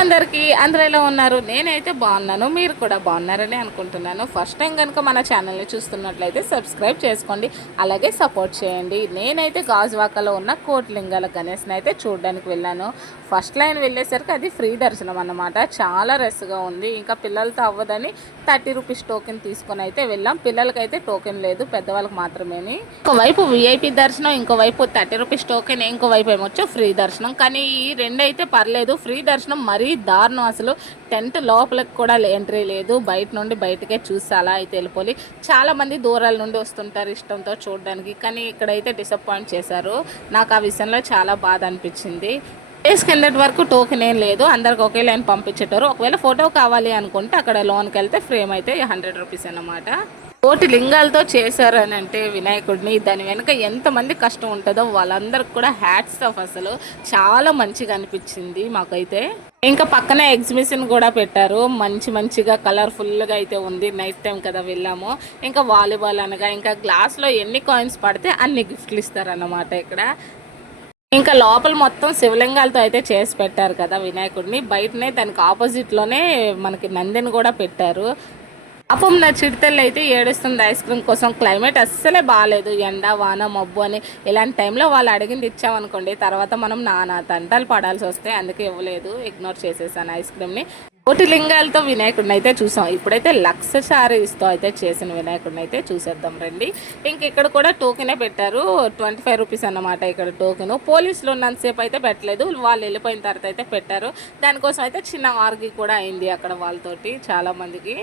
అందరికీ అందరూ ఎలా ఉన్నారు? నేనైతే బాగున్నాను. మీరు కూడా బాగున్నారని అనుకుంటున్నాను. ఫస్ట్ టైం కనుక మన ఛానల్ని చూస్తున్నట్లయితే సబ్స్క్రైబ్ చేసుకోండి, అలాగే సపోర్ట్ చేయండి. నేనైతే గాజువాకలో ఉన్న కోటిలింగాల గణేష్ని అయితే చూడడానికి వెళ్ళాను. ఫస్ట్ లైన్ వెళ్ళేసరికి అది ఫ్రీ దర్శనం అన్నమాట. చాలా రష్గా ఉంది. ఇంకా పిల్లలతో అవ్వదని 30 రూపీస్ టోకెన్ తీసుకొని అయితే వెళ్ళాం. పిల్లలకైతే టోకెన్ లేదు, పెద్దవాళ్ళకి మాత్రమేని. ఒకవైపు విఐపి దర్శనం, ఇంకోవైపు 30 రూపీస్ టోకెన్, ఇంకోవైపు ఏమొచ్చో ఫ్రీ దర్శనం. కానీ ఈ రెండు అయితే పర్లేదు. ఫ్రీ దర్శనం మరీ దారుణం. అసలు టెంట్ లోపలికి కూడా ఎంట్రీ లేదు, బయట నుండి బయటకే చూసి అలా అయితే వెళ్ళిపోయి. చాలామంది దూరాల నుండి వస్తుంటారు ఇష్టంతో చూడడానికి, కానీ ఇక్కడైతే డిసప్పాయింట్ చేశారు. నాకు ఆ విషయంలో చాలా బాధ అనిపించింది. ప్లేస్ కిందటి వరకు టోకెన్ ఏం లేదు, అందరికి ఒకే లైన్ పంపించేటారు. ఒకవేళ ఫోటో కావాలి అనుకుంటే అక్కడ లోన్కి వెళ్తే ఫ్రేమ్ అయితే 100 రూపీస్ అన్నమాట. కోటి లింగాలతో చేశారు అని అంటే వినాయకుడిని, దాని వెనుక ఎంతమంది కష్టం ఉంటుందో వాళ్ళందరికి కూడా హ్యాట్స్ ఆఫ్. అసలు చాలా మంచిగా అనిపించింది మాకైతే. ఇంకా పక్కనే ఎగ్జిబిషన్ కూడా పెట్టారు, మంచిగా కలర్ఫుల్గా అయితే ఉంది. నైట్ టైం కదా వెళ్ళాము. ఇంకా వాలీబాల్ అనగా ఇంకా గ్లాస్లో ఎన్ని కాయిన్స్ పడితే అన్ని గిఫ్ట్లు ఇస్తారన్నమాట ఇక్కడ. ఇంకా లోపల మొత్తం శివలింగాలతో అయితే చేసి పెట్టారు కదా వినాయకుడిని. బయటనే దానికి ఆపోజిట్లోనే మనకి నందిని కూడా పెట్టారు. పాపం నా చిడితల్లి అయితే ఏడుస్తుంది ఐస్ క్రీమ్ కోసం. క్లైమేట్ అస్సలే బాగాలేదు, ఎండ వాన మబ్బు అని. ఇలాంటి టైంలో వాళ్ళు అడిగింది ఇచ్చామనుకోండి, తర్వాత మనం నానా తంటాలు పడాల్సి వస్తాయి. అందుకే ఇవ్వలేదు, ఇగ్నోర్ చేసేసాను ఐస్ క్రీమ్ని. కోటి లింగాలతో వినాయకుడిని అయితే చూసాం. ఇప్పుడైతే లక్ష శారీస్తో అయితే చేసిన వినాయకుడిని అయితే చూసేద్దాం రండి. ఇంక ఇక్కడ కూడా టోకెనే పెట్టారు, 25 రూపీస్ అన్నమాట ఇక్కడ టోకెను. పోలీసులు ఉన్నంతసేపు అయితే పెట్టలేదు, వాళ్ళు వెళ్ళిపోయిన తర్వాత అయితే పెట్టారు. దానికోసం అయితే చిన్న ఆర్గి కూడా అయింది అక్కడ వాళ్ళతోటి చాలామందికి.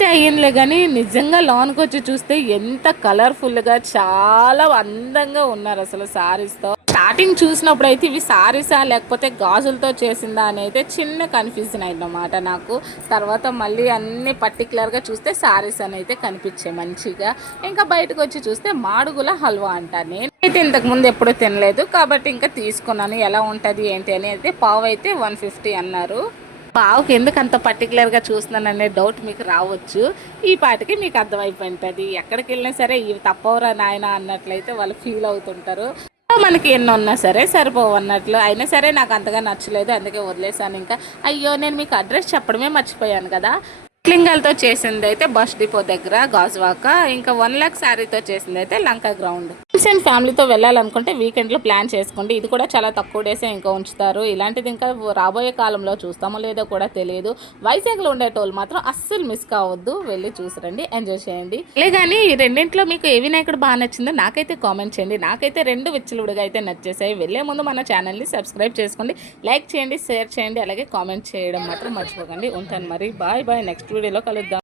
అయ్యిందిలే, కానీ నిజంగా లోన్కి వచ్చి చూస్తే ఎంత కలర్ఫుల్గా చాలా అందంగా ఉన్నారు అసలు శారీస్తో. స్టార్టింగ్ చూసినప్పుడు అయితే ఇవి శారీసా లేకపోతే గాజులతో చేసిందా అని అయితే చిన్న కన్ఫ్యూజన్ అయిందన్నమాట నాకు. తర్వాత మళ్ళీ అన్ని పర్టికులర్గా చూస్తే శారీస్ అని అయితే కనిపించాయి మంచిగా. ఇంకా బయటకు వచ్చి చూస్తే మాడుగుల హల్వా అంట. నేనైతే ఇంతకుముందు ఎప్పుడూ తినలేదు కాబట్టి ఇంకా తీసుకున్నాను, ఎలా ఉంటుంది ఏంటి అని. అయితే పావు అయితే 150 అన్నారు. పావుకి ఎందుకు అంత పర్టికులర్గా చూస్తున్నాననే డౌట్ మీకు రావచ్చు. ఈ పాటికి మీకు అర్థమైపోయి ఉంటుంది. ఎక్కడికి వెళ్ళినా సరే ఇవి తప్పవరా నాయన అన్నట్లయితే వాళ్ళు ఫీల్ అవుతుంటారు. మనకి ఎన్ని ఉన్నా సరే సరిపోవు అన్నట్లు. అయినా సరే నాకు అంతగా నచ్చలేదు, అందుకే వదిలేసాను. ఇంకా అయ్యో నేను మీకు అడ్రస్ చెప్పడమే మర్చిపోయాను కదా. లింగాలతో చేసింది అయితే బస్ డిపో దగ్గర గాజువాక. ఇంకా 1 లక్ష శారీతో చేసింది అయితే లంక గ్రౌండ్. ఫ్రెండ్స్ అండ్ ఫ్యామిలీతో వెళ్ళాలనుకుంటే వీకెండ్లో ప్లాన్ చేసుకోండి. ఇది కూడా చాలా తక్కువ డేసే ఇంకా ఉంచుతారు. ఇలాంటిది ఇంకా రాబోయే కాలంలో చూస్తామో లేదో కూడా తెలియదు. వైజాగ్లో ఉండేటోళ్ళు మాత్రం అస్సలు మిస్ కావద్దు, వెళ్ళి చూసిరండి, ఎంజాయ్ చేయండి. కానీ ఈ రెండింటిలో మీకు ఏ వినాయకుడు బాగా నచ్చిందో నాకైతే కామెంట్ చేయండి. నాకైతే 2 విచ్చలుడిగా అయితే నచ్చేసాయి. వెళ్ళే ముందు మన ఛానల్ని సబ్స్క్రైబ్ చేసుకోండి, లైక్ చేయండి, షేర్ చేయండి, అలాగే కామెంట్ చేయడం మాత్రం మర్చిపోకండి. ఉంటాను మరి, బాయ్ బాయ్. నెక్స్ట్ వీడియోలో కలుద్దాం.